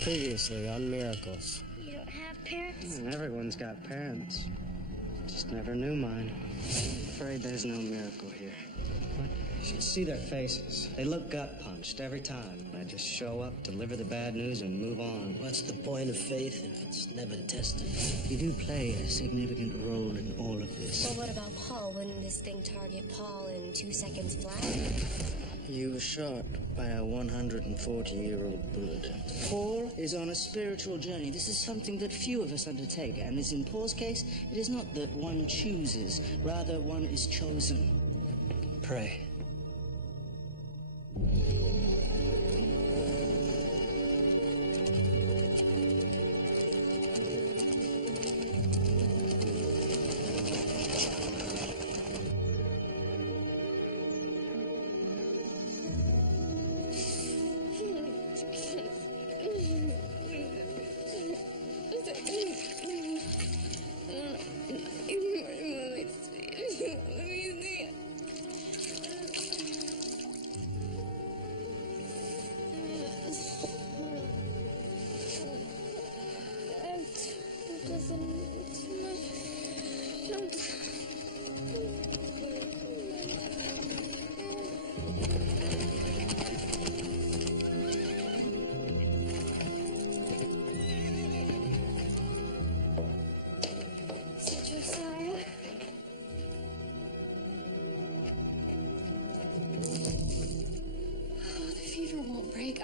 Previously on Miracles. You don't have parents? Everyone's got parents. Just never knew mine. I'm afraid there's no miracle here. What? You should see their faces. They look gut-punched every time. I just show up, deliver the bad news, and move on. What's the point of faith if it's never tested? You do play a significant role in all of this. Well, what about Paul? Wouldn't this thing target Paul in 2 seconds flat? You were shot by a 140-year-old bullet. Paul is on a spiritual journey. This is something that few of us undertake. And as in Paul's case, it is not that one chooses. Rather, one is chosen. Pray.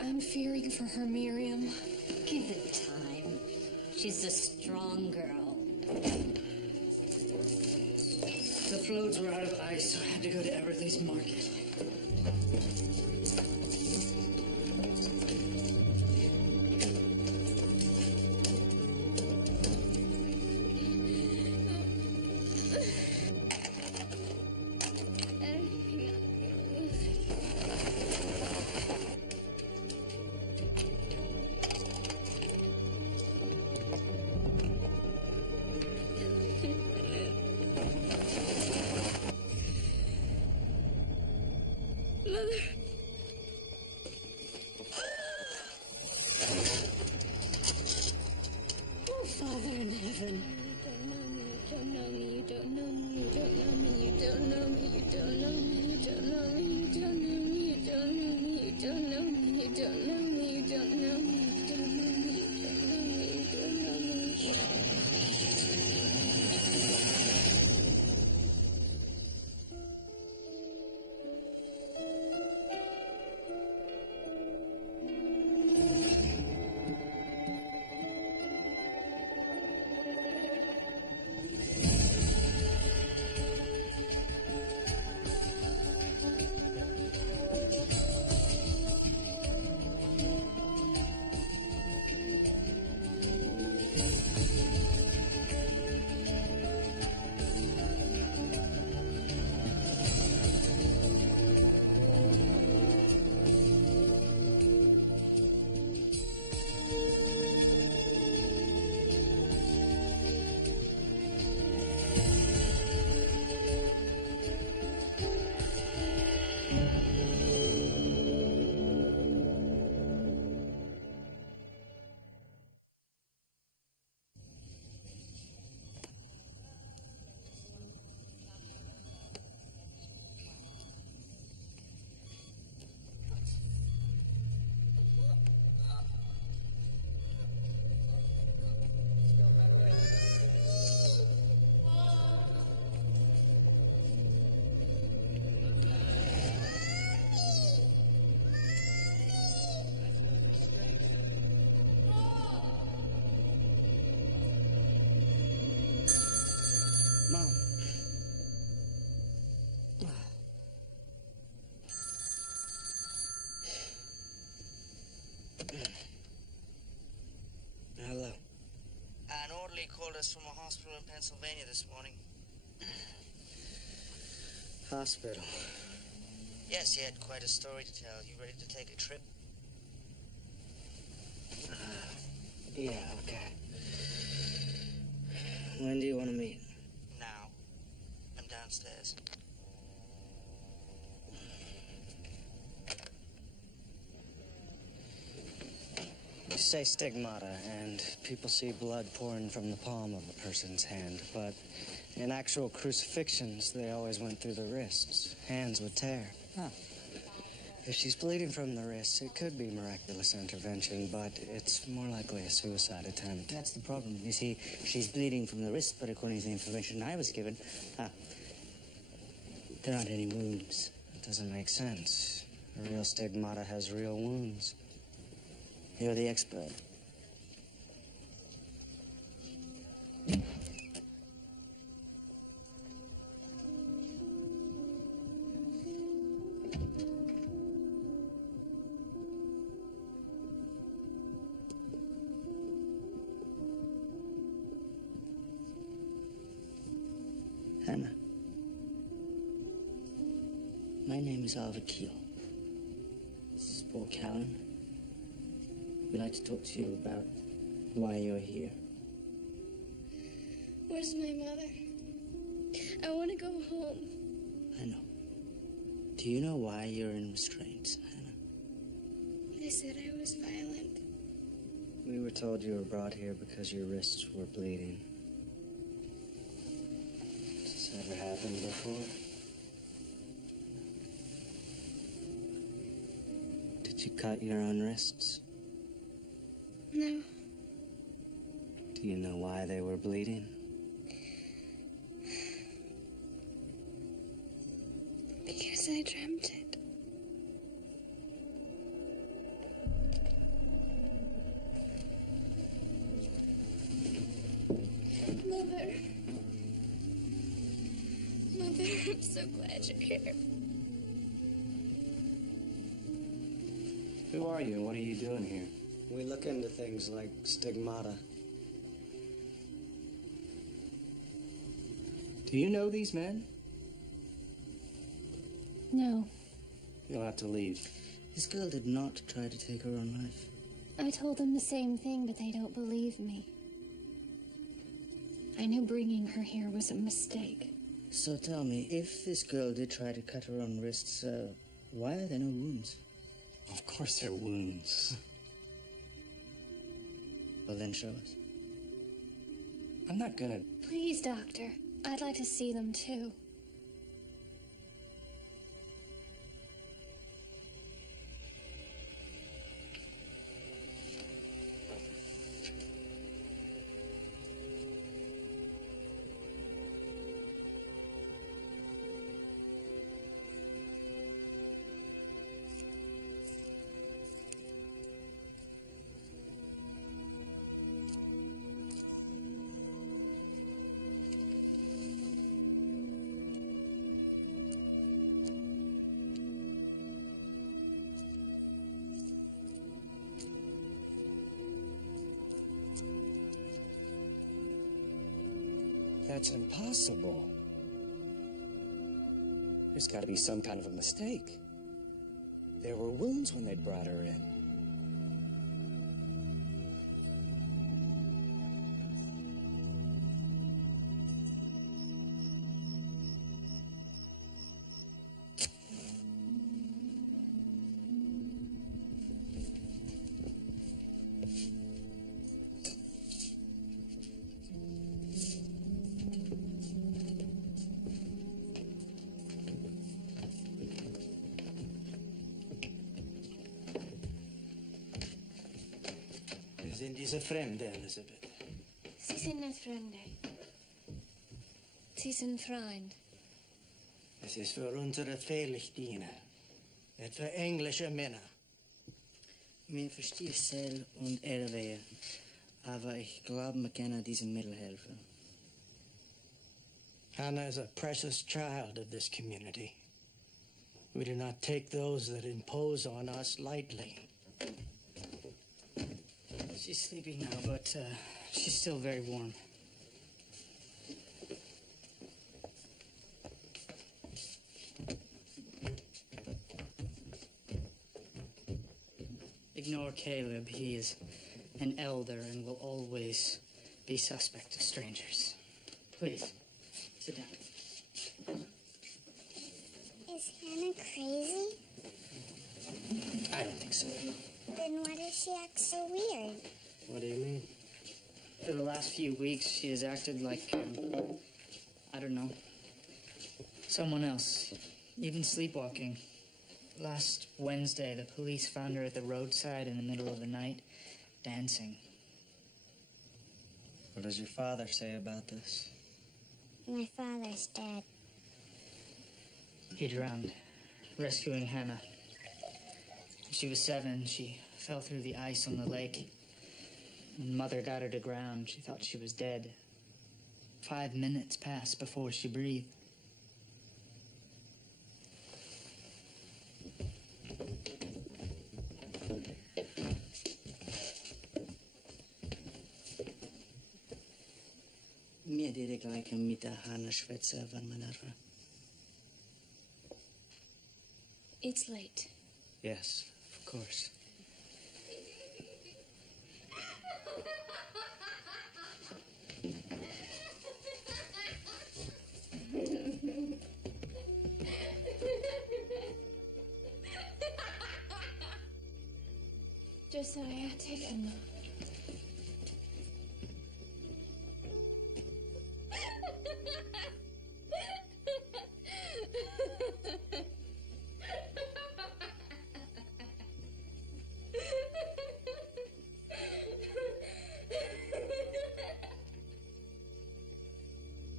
I'm fearing for her, Miriam. Give it time. She's a strong girl. The floats were out of ice, so I had to go to Everly's Market. Mom. Hello. An orderly called us from a hospital in Pennsylvania this morning. Hospital. Yes, he had quite a story to tell. You ready to take a trip? Yeah, okay. When do you want to meet? Now. I'm downstairs. say stigmata, and people see blood pouring from the palm of a person's hand, but in actual crucifixions, they always went through the wrists. Hands would tear. Huh. If she's bleeding from the wrists, it could be miraculous intervention, but it's more likely a suicide attempt. That's the problem. You see, she's bleeding from the wrist, but according to the information I was given, there aren't any wounds. It doesn't make sense. A real stigmata has real wounds. You're the expert. Hannah. My name is Arvid Keel. This is Paul Callan. We'd like to talk to you about why you're here. Where's my mother? I want to go home. I know. Do you know why you're in restraints, Hannah? They said I was violent. We were told you were brought here because your wrists were bleeding. Has this ever happened before? Did you cut your own wrists? No. Do you know why they were bleeding? Because I dreamt it. Mother. Mother, I'm so glad you're here. Who are you and what are you doing here? We look into things like stigmata. Do you know these men? No. You'll have to leave. This girl did not try to take her own life. I told them the same thing, but they don't believe me. I knew bringing her here was a mistake. So tell me, if this girl did try to cut her own wrists, why are there no wounds? Of course they're wounds. Well, then show us. I'm not gonna... Please, Doctor. I'd like to see them, too. That's impossible. There's got to be some kind of a mistake. There were wounds when they brought her in. Sind diese Fremde, Elizabeth? Sie sind nicht Fremde. Sie sind Freund. Es ist für unsere Fehldiener, nicht für englische Männer. Mir verstehe Sel und Erwehe, aber ich glaube, man kann diesem Mittel helfen. Hannah is a precious child of this community. We do not take those that impose on us lightly. She's sleeping now, but she's still very warm. Ignore Caleb. He is an elder and will always be suspect of strangers. Please, sit down. Is Hannah crazy? I don't think so. Then why does she act so weird? What do you mean? For the last few weeks, she has acted like, I don't know, someone else, even sleepwalking. Last Wednesday, the police found her at the roadside in the middle of the night, dancing. What does your father say about this? My father's dead. He drowned, rescuing Hannah. When she was 7, she fell through the ice on the lake. When Mother got her to ground, she thought she was dead. 5 minutes passed before she breathed. Mie direkt like mitä Hanna Schweizer varmaan. It's late. Yes, of course. Josiah, take him.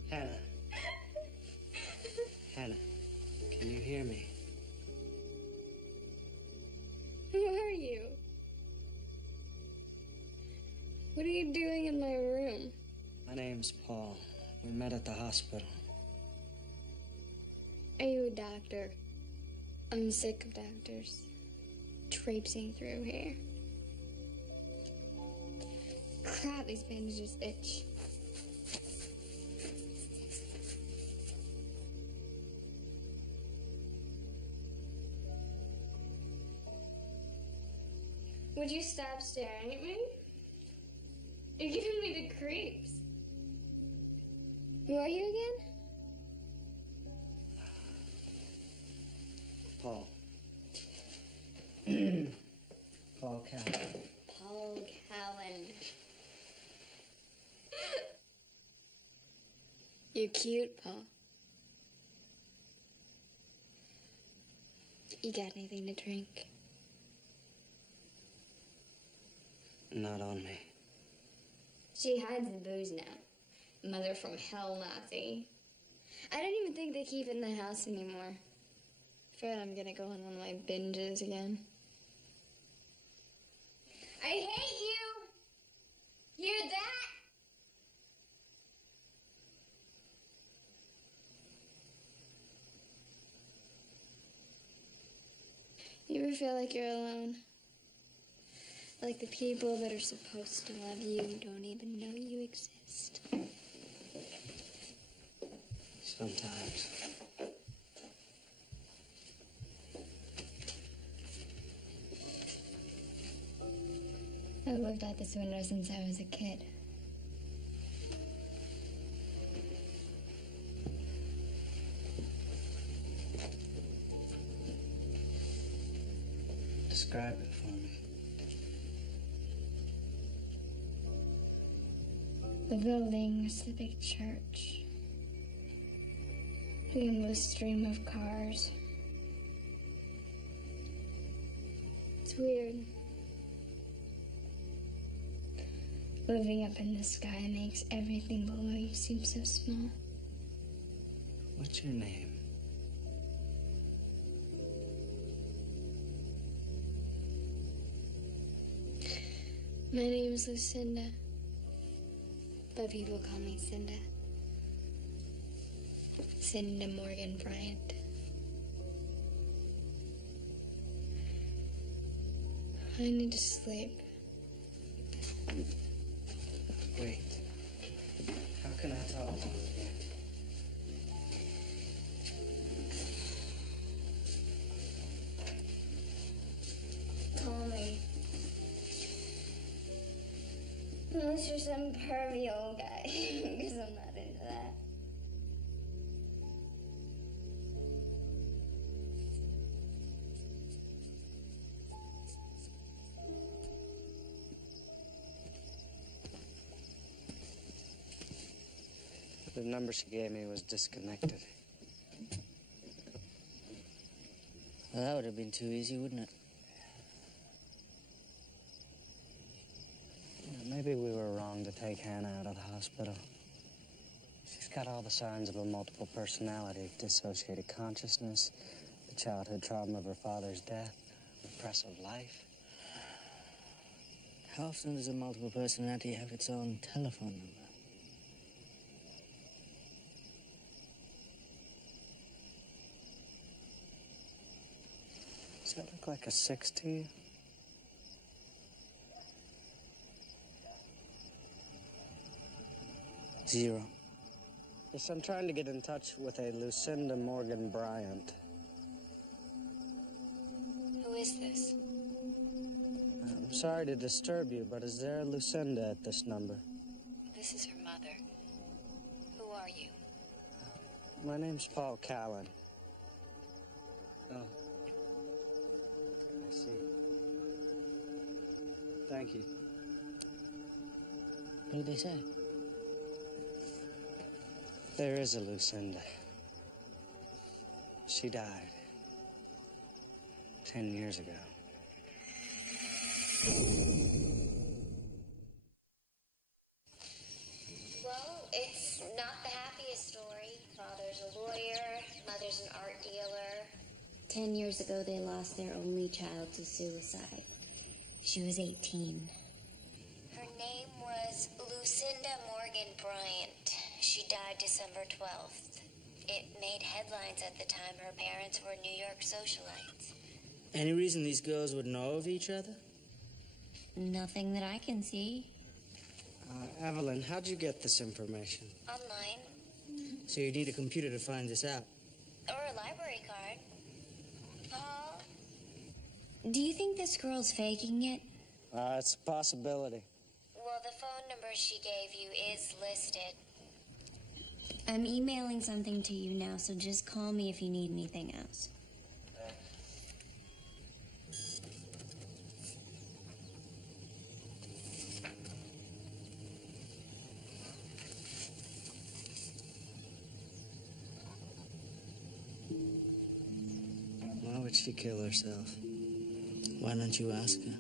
Hannah. Hannah, can you hear me? Who are you? What are you doing in my room? My name's Paul. We met at the hospital. Are you a doctor? I'm sick of doctors traipsing through here. Crap, these bandages itch. Would you stop staring at me? You're giving me the creeps. Who are you again? Paul. Paul Cowan. Paul Cowan. You're cute, Paul. You got anything to drink? Not on me. She hides the booze now. Mother from hell Nazi. I don't even think they keep it in the house anymore. Afraid I'm gonna go on one of my binges again. I hate you! Hear that? You ever feel like you're alone? Like the people that are supposed to love you don't even know you exist. Sometimes. I've lived out this window since I was a kid. Describe it for me. The building's the big church. The endless stream of cars. It's weird. Living up in the sky makes everything below you seem so small. What's your name? My name's Lucinda, but people call me Cinda. Cinda Morgan Bryant. I need to sleep. Wait. How can I talk to you again? Call me. Unless you're some pervy old guy, because I'm not into that. The number she gave me was disconnected. Well, that would have been too easy, wouldn't it? Maybe we were wrong to take Hannah out of the hospital. She's got all the signs of a multiple personality, dissociated consciousness, the childhood trauma of her father's death, repressive life. How often does a multiple personality have its own telephone number? Does that look like a 6 to you? Zero. Yes, I'm trying to get in touch with a Lucinda Morgan Bryant. Who is this? I'm sorry to disturb you, but is there a Lucinda at this number? This is her mother. Who are you? My name's Paul Callan. Oh. I see. Thank you. What did they say? There is a Lucinda. She died 10 years ago. Well, it's not the happiest story. Father's a lawyer, mother's an art dealer. 10 years ago, they lost their only child to suicide. She was 18. Her name was Lucinda Morgan Bryant. She died December 12th. It made headlines at the time. Her parents were New York socialites. Any reason these girls would know of each other? Nothing that I can see. Evelyn, how'd you get this information? Online. So you need a computer to find this out. Or a library card. Paul? Do you think this girl's faking it? It's a possibility. Well, the phone number she gave you is listed. I'm emailing something to you now, so just call me if you need anything else. Why would she kill herself? Why don't you ask her?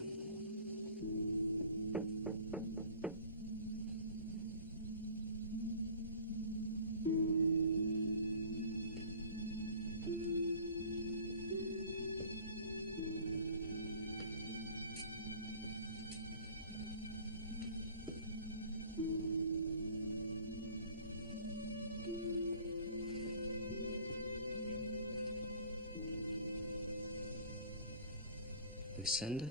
Lucinda?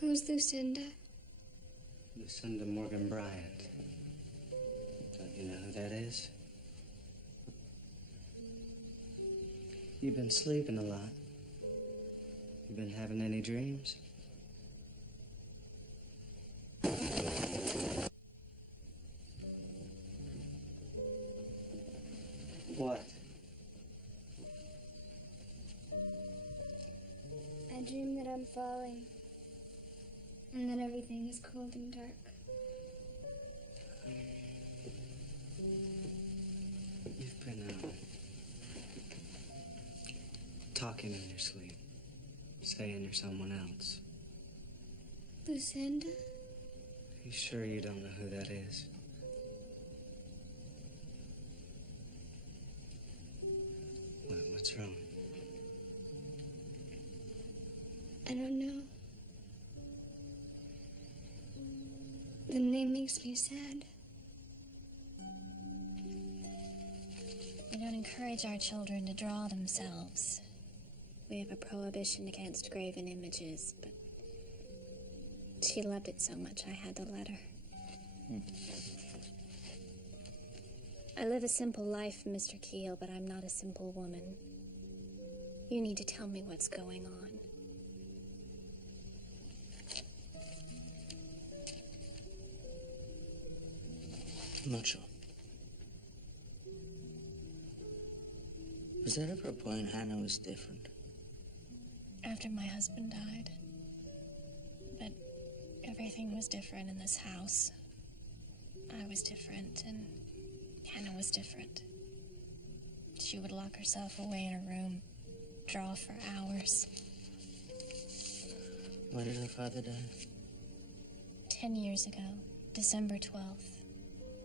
Who's Lucinda? Lucinda Morgan Bryant. Don't you know who that is? You've been sleeping a lot. You been having any dreams? What? I dream that I'm falling, and that everything is cold and dark. You've been talking in your sleep, saying you're someone else. Lucinda? Are you sure you don't know who that is? What's wrong? I don't know. The name makes me sad. We don't encourage our children to draw themselves. We have a prohibition against graven images, but she loved it so much I had to let her. I live a simple life, Mr. Keel, but I'm not a simple woman. You need to tell me what's going on. I'm not sure. Was there ever a point Hannah was different? After my husband died. But everything was different in this house. I was different, and Hannah was different. She would lock herself away in a room, draw for hours. When did her father die? 10 years ago, December 12th.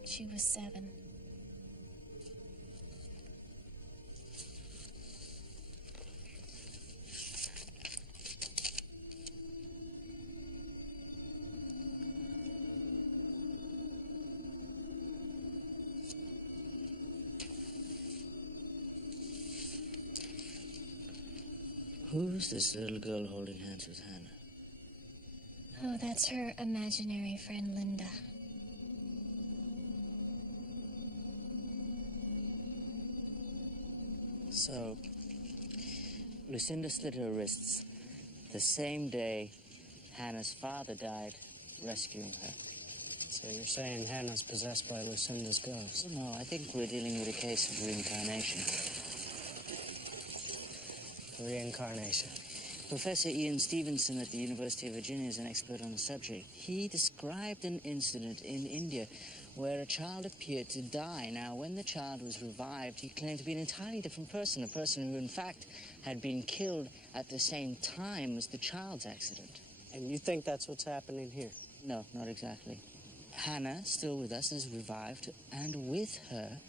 She was 7. Who's this little girl holding hands with Hannah? Oh, that's her imaginary friend, Linda. So, Lucinda slit her wrists the same day Hannah's father died, rescuing her. So you're saying Hannah's possessed by Lucinda's ghost? No, I think we're dealing with a case of reincarnation. Reincarnation. Professor Ian Stevenson at the University of Virginia is an expert on the subject. He described an incident in India where a child appeared to die. Now, when the child was revived, he claimed to be an entirely different person, a person who, in fact, had been killed at the same time as the child's accident. And you think that's what's happening here? No, not exactly. Hannah, still with us, is revived, and with her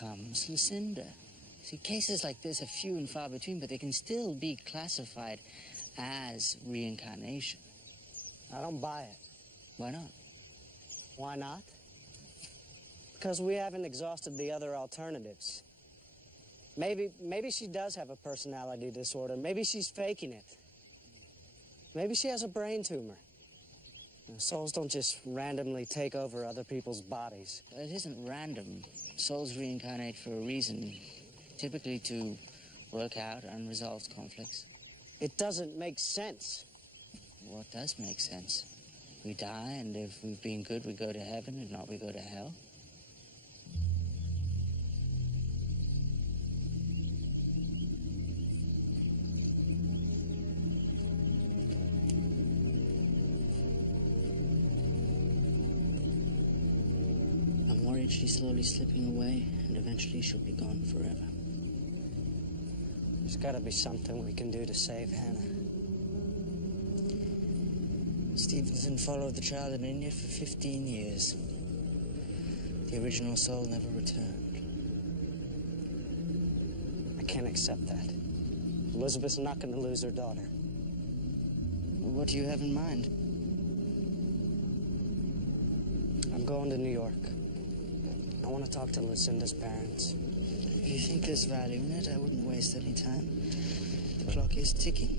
comes Lucinda. See, cases like this are few and far between, but they can still be classified as reincarnation. I don't buy it. Why not? Why not? Because we haven't exhausted the other alternatives. Maybe she does have a personality disorder. Maybe she's faking it. Maybe she has a brain tumor. Souls don't just randomly take over other people's bodies. It isn't random. Souls reincarnate for a reason, typically to work out unresolved conflicts. It doesn't make sense. What does make sense? We die, and if we've been good, we go to heaven. If not, we go to hell. I'm worried she's slowly slipping away, and eventually she'll be gone forever. There's got to be something we can do to save Hannah. Stevenson followed the child in India for 15 years. The original soul never returned. I can't accept that. Elizabeth's not going to lose her daughter. What do you have in mind? I'm going to New York. I want to talk to Lucinda's parents. If you think there's value in it, I wouldn't waste any time. The clock is ticking.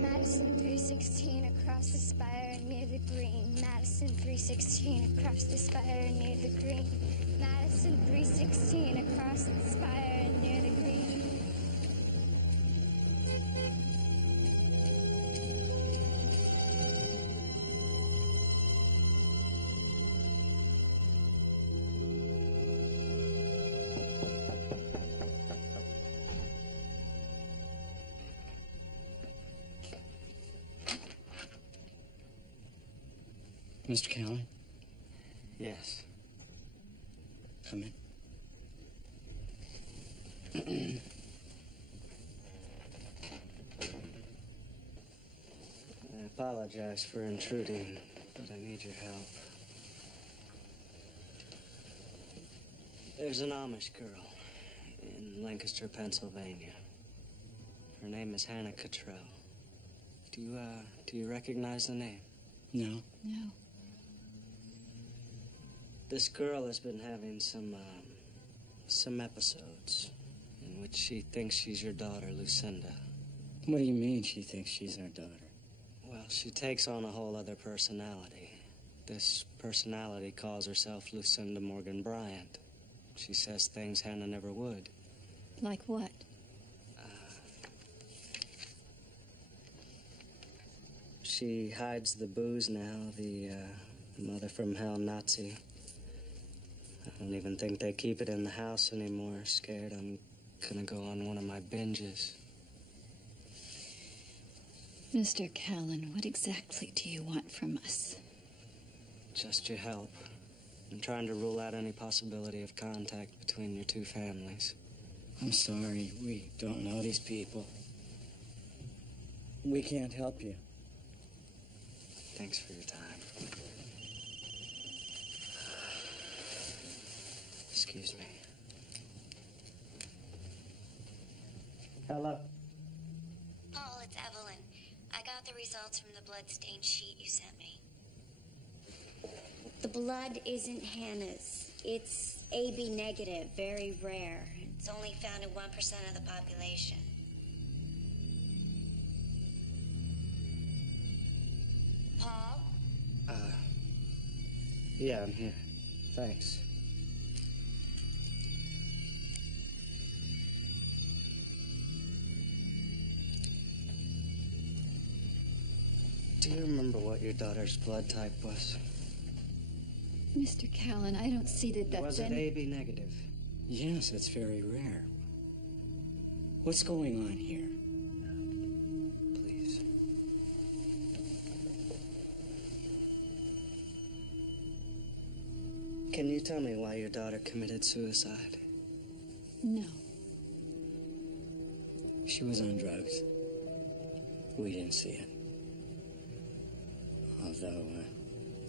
Madison 316 across the spire near the green. Madison 316 across the spire near the green. Madison 316 across the spire near the green. Mr. Callahan? Yes. Come in. I apologize for intruding, but I need your help. There's an Amish girl in Lancaster, Pennsylvania. Her name is Hannah Cottrell. Do you recognize the name? No. No. This girl has been having some episodes in which she thinks she's your daughter, Lucinda. What do you mean she thinks she's our daughter? Well, she takes on a whole other personality. This personality calls herself Lucinda Morgan Bryant. She says things Hannah never would. Like what? She hides the booze now, the mother from hell Nazi. I don't even think they keep it in the house anymore. Scared I'm gonna go on one of my binges. Mr. Callan, what exactly do you want from us? Just your help. I'm trying to rule out any possibility of contact between your two families. I'm sorry. We don't know these people. We can't help you. Thanks for your time. Excuse me. Hello. Paul, it's Evelyn. I got the results from the blood-stained sheet you sent me. The blood isn't Hannah's. It's AB negative, very rare. It's only found in 1% of the population. Paul? Yeah, I'm here. Thanks. Do you remember what your daughter's blood type was? Mr. Callan, I don't see that that's Was it AB negative? Yes, it's very rare. What's going on here? Please. Can you tell me why your daughter committed suicide? No. She was on drugs. We didn't see it. Although,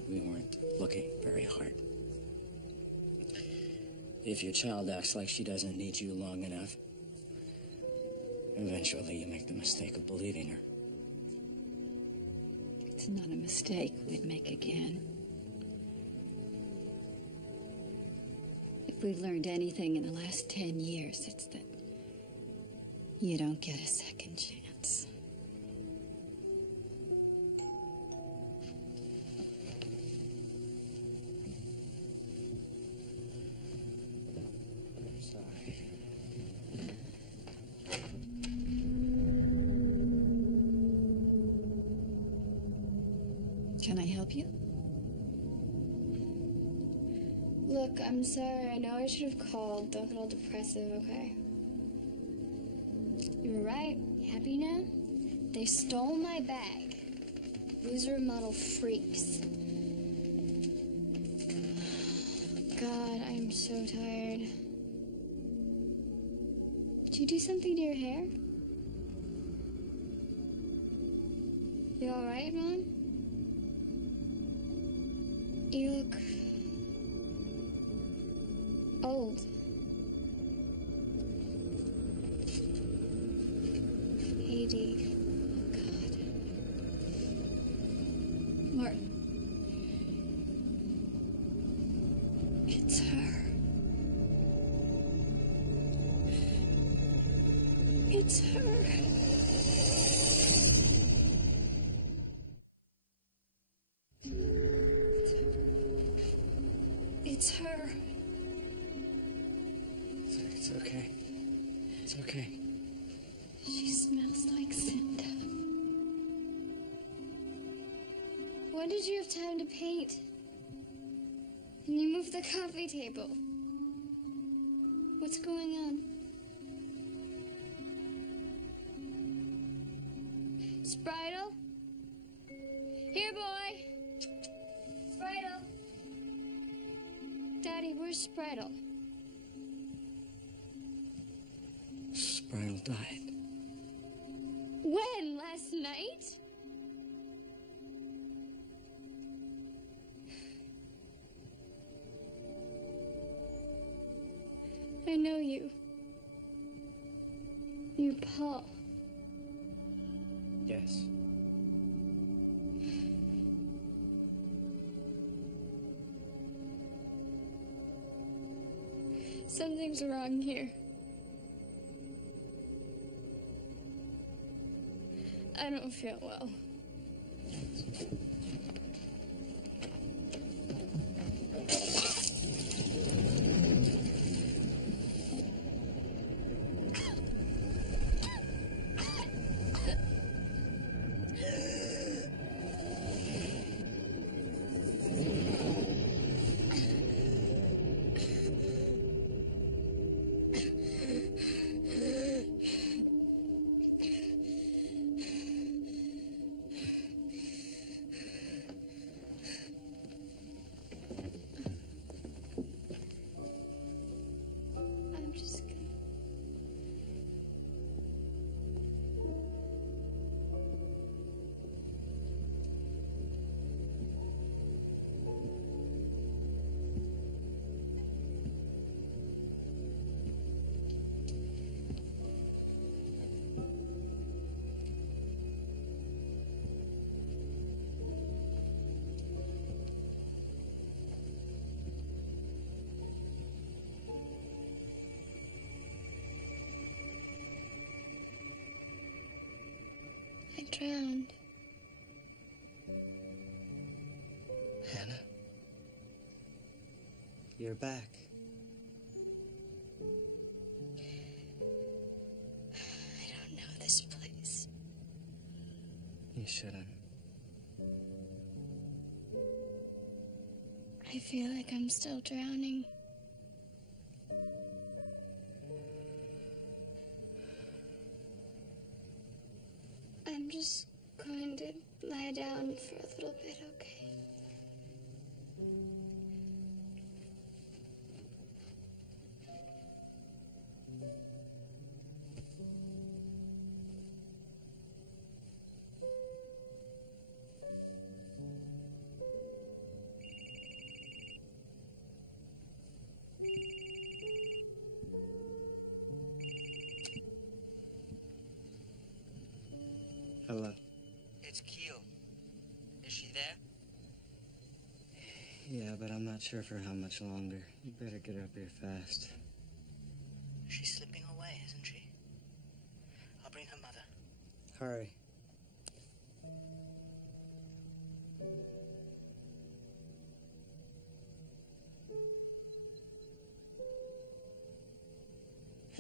we weren't looking very hard. If your child acts like she doesn't need you long enough, eventually you make the mistake of believing her. It's not a mistake we'd make again. If we've learned anything in the last 10 years, it's that you don't get a second chance. Sorry. Can I help you? Look, I'm sorry. I know I should have called. Don't get all depressive, okay? You were right. Happy now? They stole my bag. Loser model freaks. God, I'm so tired. Did you do something to your hair? You alright, Mom? You look old. Hey, Dee. God. Martin. It's her. It's her. It's her. It's okay. It's okay. She smells like Cinda. When did you have time to paint? And you moved the coffee table. What's going on? Spritle? Here, boy! Spritle! Daddy, where's Spritle? Spritle died. When? Last night? I know you. You're Paul. Yes. Something's wrong here. I don't feel well. drowned. Hannah, you're back. I don't know this place. You shouldn't. I feel like I'm still drowning. I'm just going to lie down for a little bit, okay? Hello. It's Keel. Is she there? Yeah, but I'm not sure for how much longer. You better get up here fast. She's slipping away, isn't she? I'll bring her mother. Hurry.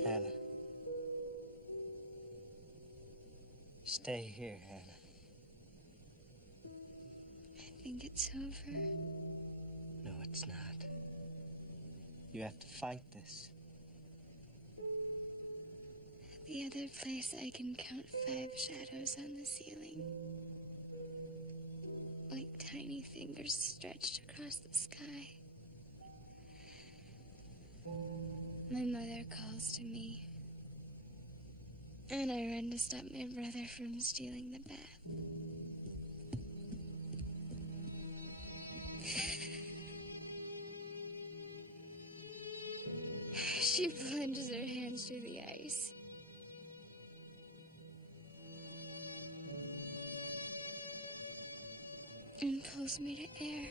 Hannah. Stay here, Hannah. I think it's over. No, it's not. You have to fight this. At the other place, I can count 5 shadows on the ceiling. Like tiny fingers stretched across the sky. My mother calls to me. And I run to stop my brother from stealing the bath. She plunges her hands through the ice. And pulls me to air.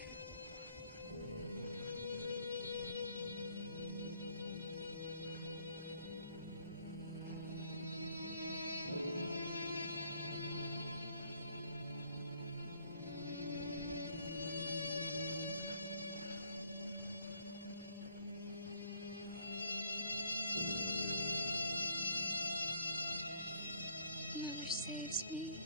Mother saves me.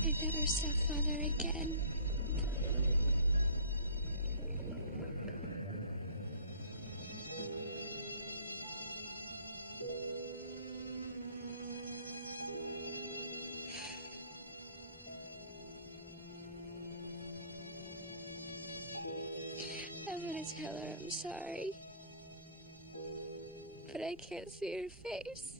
I never saw Father again. I want to tell her I'm sorry. But I can't see her face.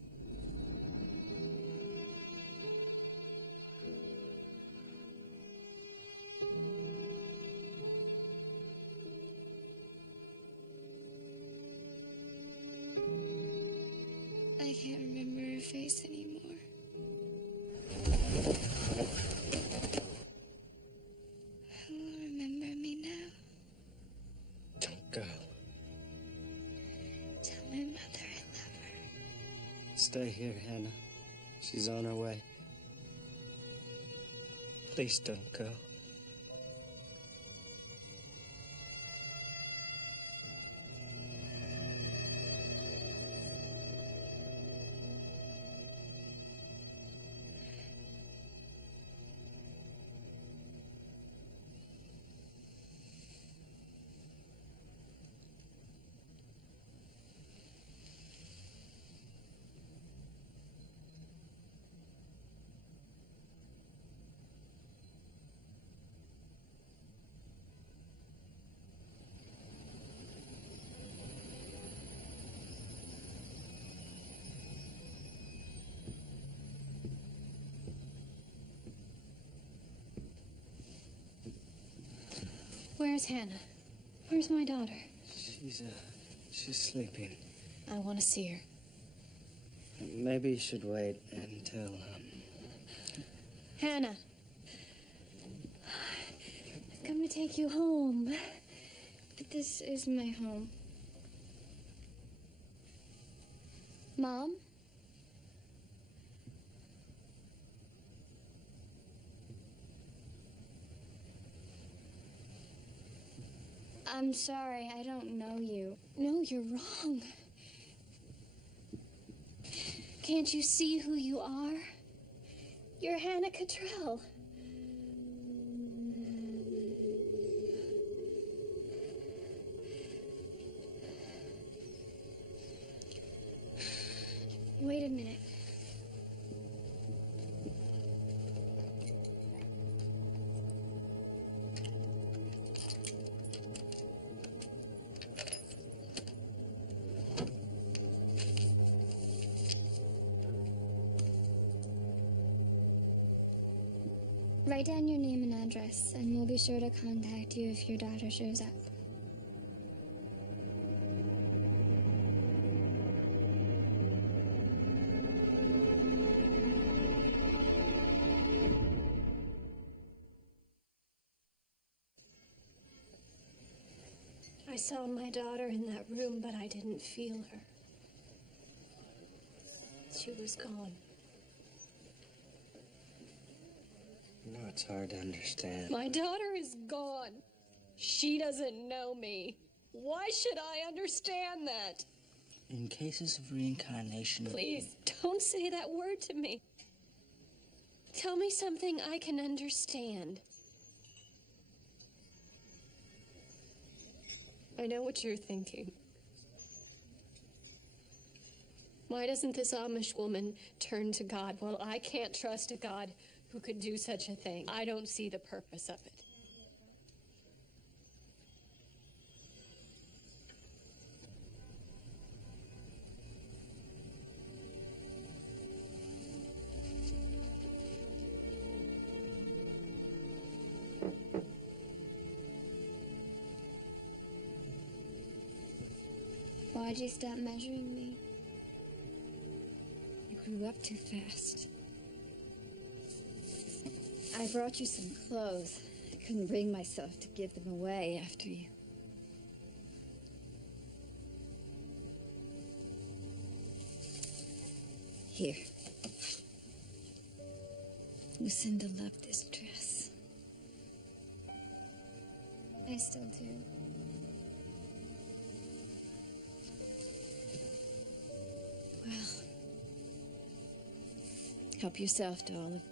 I can't remember her face anymore. Who will remember me now? Don't go. Tell my mother I love her. Stay here, Hannah. She's on her way. Please don't go. Where's Hannah? Where's my daughter? She's sleeping. I want to see her. Maybe you should wait until, Hannah. I've come to take you home. This is my home. Mom? I'm sorry, I don't know you. No, you're wrong. Can't you see who you are? You're Hannah Cottrell. Wait a minute. Write down your name and address, and we'll be sure to contact you if your daughter shows up. I saw my daughter in that room, but I didn't feel her. She was gone. No, it's hard to understand. My daughter is gone. She doesn't know me. Why should I understand that? In cases of reincarnation... Please, don't say that word to me. Tell me something I can understand. I know what you're thinking. Why doesn't this Amish woman turn to God? Well, I can't trust a God who could do such a thing. I don't see the purpose of it. Why'd you stop measuring me? You grew up too fast. I brought you some clothes. I couldn't bring myself to give them away after you. Here. Lucinda loved this dress. I still do. Well, help yourself to all of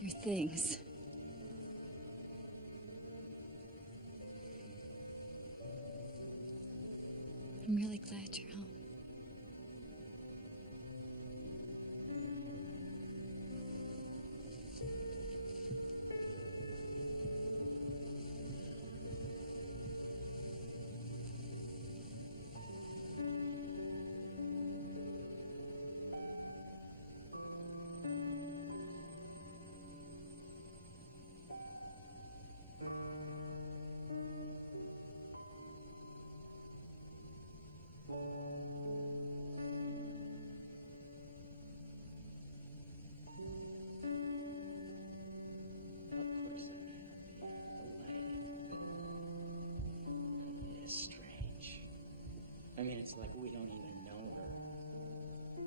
your things. I'm really glad you're home. I mean, it's like we don't even know her.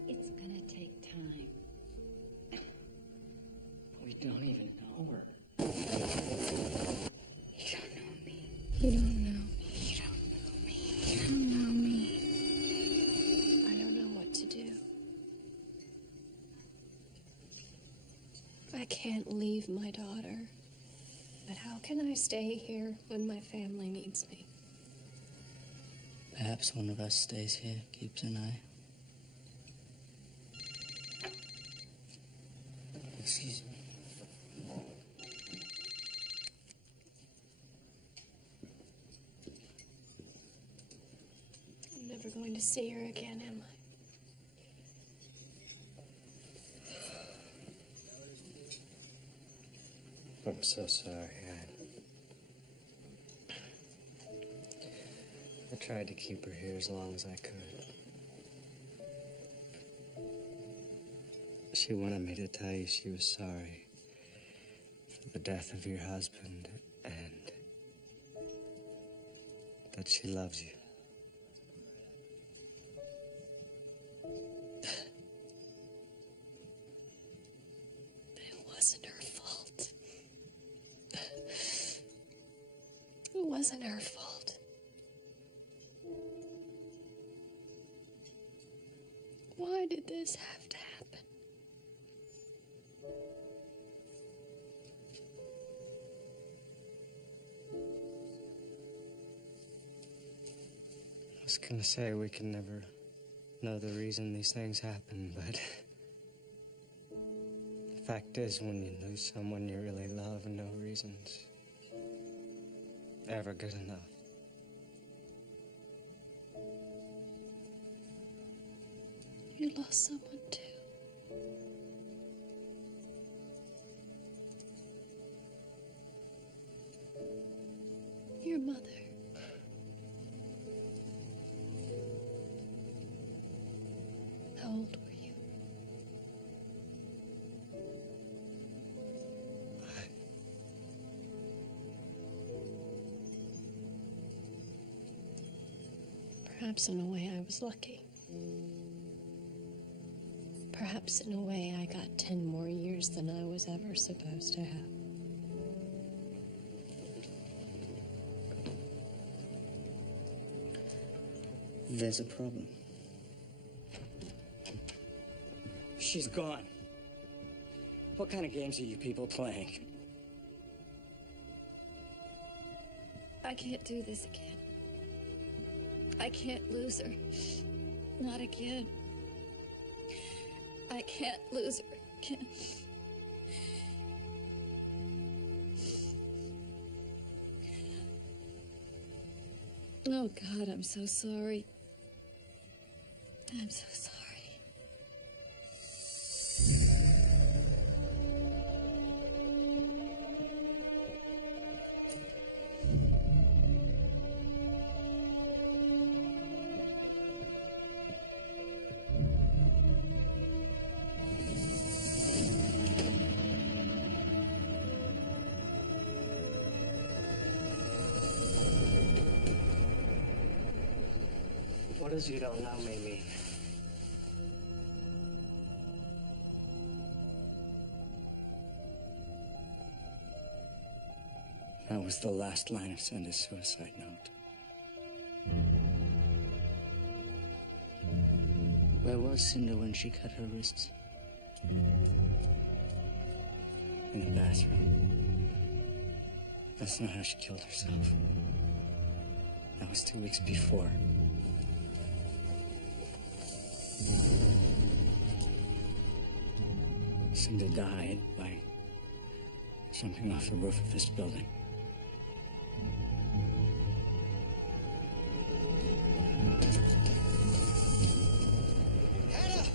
It's gonna take time. We don't even know her. You don't know me. You don't know. You don't know me. You don't know me. I don't know what to do. I can't leave my daughter. But how can I stay here when my family needs me? Perhaps one of us stays here, keeps an eye. Excuse me. I'm never going to see her again, am I? I'm so sorry. I tried to keep her here as long as I could. She wanted me to tell you she was sorry for the death of your husband and that she loves you. It wasn't her fault. It wasn't her fault. Why did this have to happen? I was gonna say we can never know the reason these things happen, but the fact is, when you lose someone you really love, no reason's ever good enough. You lost someone too. Your mother. How old were you? Perhaps in a way I was lucky. Perhaps in a way I got 10 more years than I was ever supposed to have. There's a problem. She's gone. What kind of games are you people playing? I can't do this again. I can't lose her. Not again. I can't lose her again. Oh, God, I'm so sorry. I'm so sorry. What does you don't know me mean? That was the last line of Cinda's suicide note. Where was Cinda when she cut her wrists? In the bathroom. That's not how she killed herself. That was 2 weeks before. Cinda died by jumping off the roof of this building. Hannah!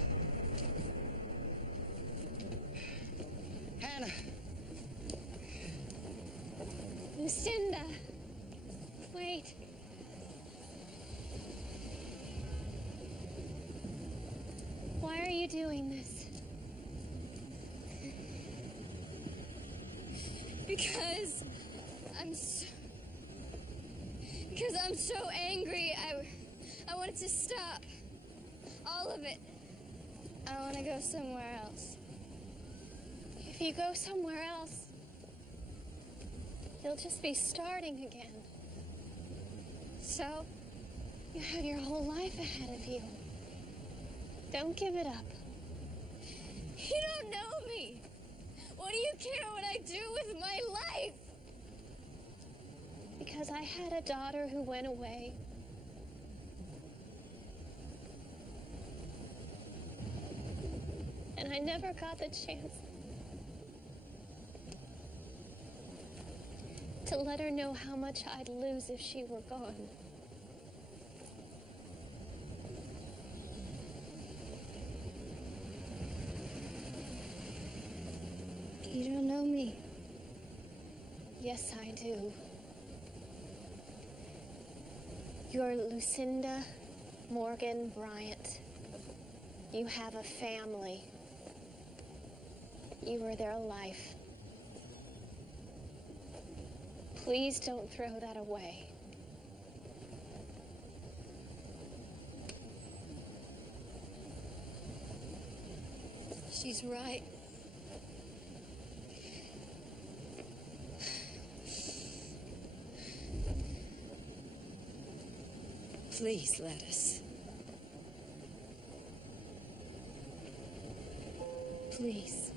Hannah! Lucinda! Wait. Why are you doing this? Because I'm so angry. I want it to stop. All of it. I want to go somewhere else. If you go somewhere else, you'll just be starting again. So, you have your whole life ahead of you. Don't give it up. You don't know me. What do you care what I do with my life? Because I had a daughter who went away. And I never got the chance to let her know how much I'd lose if she were gone. You don't know me. Yes, I do. You're Lucinda Morgan Bryant. You have a family. You were their life. Please don't throw that away. She's right. Please let us. Please.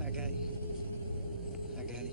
I got you. I got you.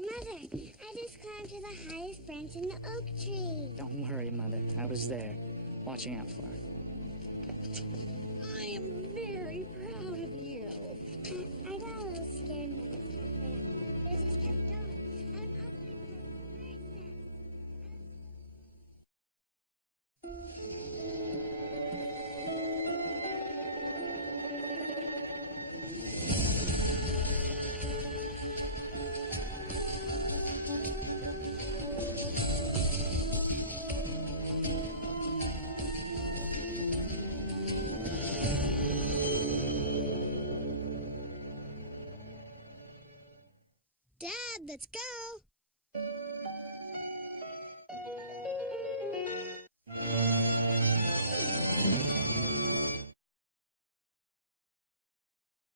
Mother, I just climbed to the highest branch in the oak tree. Don't worry, Mother. I was there, watching out for her. I am very proud of you. I got a little scared when it was halfway up, but I just kept going. I'm up there from the bird's nest. Dad, let's go.